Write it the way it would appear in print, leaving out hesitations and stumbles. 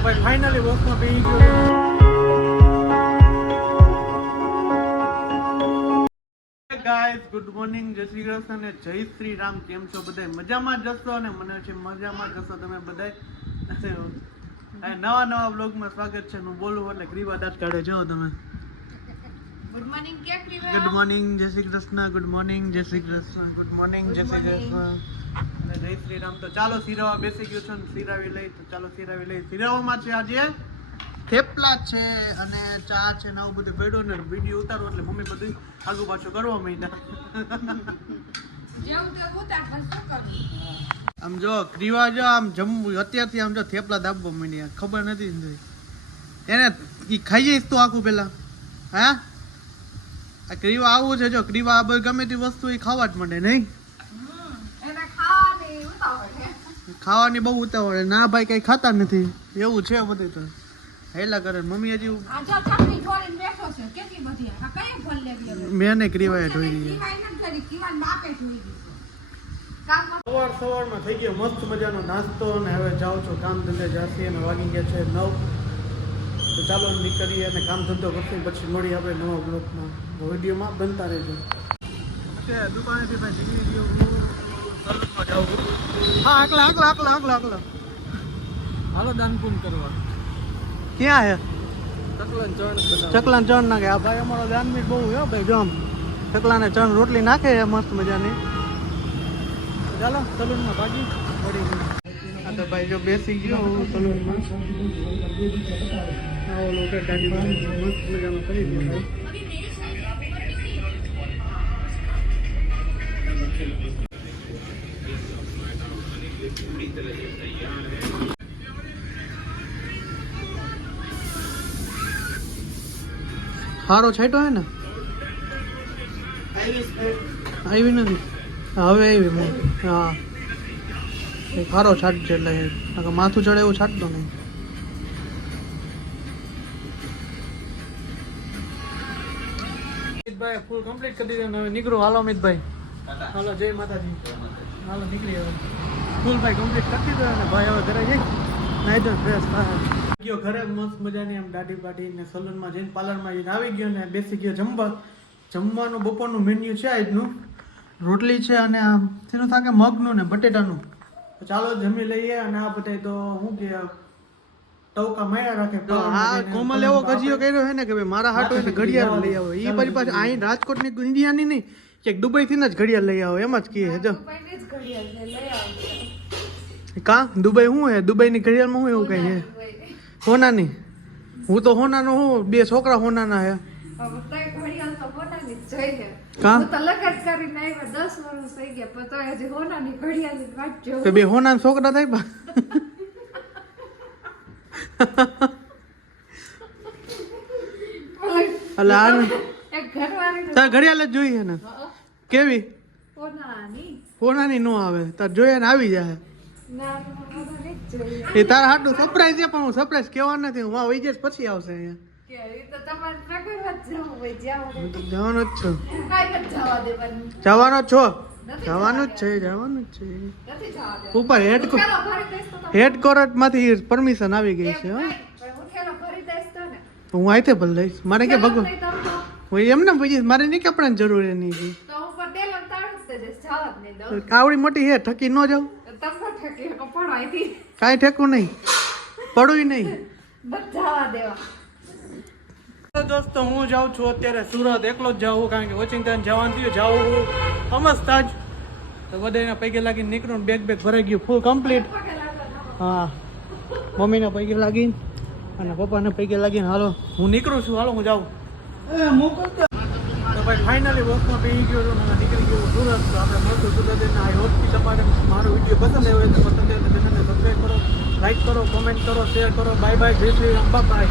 તો ભાઈ ફાઇનલી બસમાં બેસી ગયો. ગાઈસ ગુડ મોર્નિંગ, જય શ્રી કૃષ્ણ અને જય શ્રી રામ. કેમ છો બધા? મજામાં જશો અને મને છે મજામાં જશો તમે બધા. નવા બ્લોગમાં સ્વાગત છે. હું બોલું એટલે ગ્રીવા દાંત કાઢે જો તમે. ગુડ મોર્નિંગ કે ગ્રીવા. ગુડ મોર્નિંગ, જય શ્રી કૃષ્ણ. ગુડ મોર્નિંગ, જય શ્રી કૃષ્ણ. ગુડ મોર્નિંગ, જય શ્રી કૃષ્ણ અને જય શ્રી રામ. તો ચાલો સિરાવા બેસી ગયો છે ને સિરાવી લઈ. તો ચાલો સિરાવી લઈ. સિરાવામાં છે આજે થેપલા છે અને ચા છે ને આવું બધું પડ્યું ને વિડીયો ઉતારો એટલે મમ્મી બધું આગુ પાછું કરવા માંડ્યા. આમ જો ગ્રીવા જો આમ જમવું અત્યારથી આમ જો થેપલા દાબવા માંડ્યા. ખબર નથી એને ઈ ખાઈ જઈશ તો આખું પેલા હા આ ગ્રીવા આવું છે. જો ગ્રીવા આ બધી ગમે તે વસ્તુ એ ખાવા જ માંડે નહીં. ખાવાની બહુ ઉતાવળ. ના ભાઈ કઈ ખાતા નથી એવું છે બધું. તો હેલા કરે મમ્મી હજી મેં ને ગ્રીવાએ ધોઈ સવારમાં થઈ ગયો મસ્ત મજાનો નાસ્તો અને હવે જાઉં છું કામ ધંધે જાસી અને વાગી ગયા છે 9. તો ચાલો નીકળીએ અને કામ ધંધો કરશું પછી મળીએ આપણે નવા બ્લોગમાં વિડીયોમાં બનતા રહેજો. દુકાનેથી ભાઈ નીકળી ગયો હું જાઉં. હા આકલા હાલો દાનપુન કરવા. ક્યાં હે ચકલાને ચણ નાખે. આ ભાઈ અમારો દાનમીર બહુ હે ભાઈ. જો આમ ચકલાને ચણ રોટલી નાખે મસ્ત મજાની. ચાલો સલૂનમાં ભાગી પડી ગઈ. આ તો ભાઈ જો બેસી ગયો હું સલૂનમાં. આવો લોકો ગાડી મસ્ત મજાનો કરી દે ભાઈ. સારો છાંટ્યો હે ને? આવી નથી હવે આવી હું. હા સારો છાંટ છે એટલે માથું ચડે એવું છાંટતો નહીં. અમિતભાઈ ફૂલ કમ્પ્લીટ કરી દીધું. હવે નીકળો. હાલો અમિતભાઈ. હાલો જય માતાજી. હાલો નીકળી હવે ફૂલ ભાઈ કમ્પ્લીટ કરી દીધું અને ભાઈ હવે ઘરે જઈ નાઈ તો ફ્રેશ થાય ગયો ઘરે મસ્ત મજાની આમ દાઢી બાઢી ને સલૂનમાં જઈને પાર્લરમાં જઈને આવી ગયો ને બેસી ગયો જમવા. જમવાનું બપોરનું મેન્યુ છે આજનું. રોટલી છે અને આમ શેનું થાકે મગનું ને બટેટાનું. તો ચાલો જમી લઈએ. અને આ બધા તો શું કે ટવકા માર્યા રાખે. હા કોમલ એવો ગજીયો કર્યો છે ને કે ભાઈ મારા હાટો એને ઘડિયાળ લઈ આવો. એ મારી પાસે અહીં રાજકોટની ઇન્ડિયાની નહીં કે દુબઈથી જ ઘડિયાળ લઈ આવો એમ જ કહે જો. કા દુબઈ શું હે? દુબઈની ઘડિયાળમાં શું એવું કઈ છે? હોનાની. હું તો હોનાનો હું 2 છોકરા હોનાના હે. બે હોના છોકરા થાય બા. તાર ઘડિયાળ જ જોઈએ ને કેવી? હોનાની નો આવે તાર જોઈએ ને આવી જાય. એ તારા હાટું સરપ્રાઈઝ છે પણ હું સરપ્રાઈઝ કહેવાનું નથી. હું વહી જઈશ પછી આવશે અહીંયા. જવાનો જ છો. જવાનો છો. જવાનું જ છે. જવાનું જ છે. ઉપર હેડકોર્ટ માંથી પરમિશન આવી ગઈ છે. હું અહીંથી ભલે લઈશ. મારે કે ભગવાન હું એમને પૂછીશ. મારે નહીં કપડાની જરૂર નહીં. આવડી મોટી હે ઠકી ન જાઉં. કાંઈ ઠેકું નહીં પડું નહીં. દોસ્તો હું જાઉં છું અત્યારે સુરત. એકલો જ જાઉં કારણ કે વોશિંગ્ટન જવાનું થયું. જાઉં સમજતા જ તો બધાના પૈકી લાગીને નીકળું. બેગ ભરાઈ ગયું ફૂલ કમ્પ્લીટ. હા મમ્મીના પૈકી લાગીને અને પપ્પાના પૈકી લાગીને હાલો હું નીકળું છું. હાલો હું જાઉં. તો ભાઈ ફાઇનલી બસમાં બેસી ગયો છું અને નીકળી ગયો સુરત. તો આપણે મળશું સુરત. આઈ હોપ કે તમારે મારો વિડીયો પસંદ આવ્યો હોય તો પસંદ આવે તો ચેનલને સબસ્ક્રાઈબ કરો, લાઈક કરો, કોમેન્ટ કરો, શેર કરો. Bye bye. જય શ્રી રામ. બાય.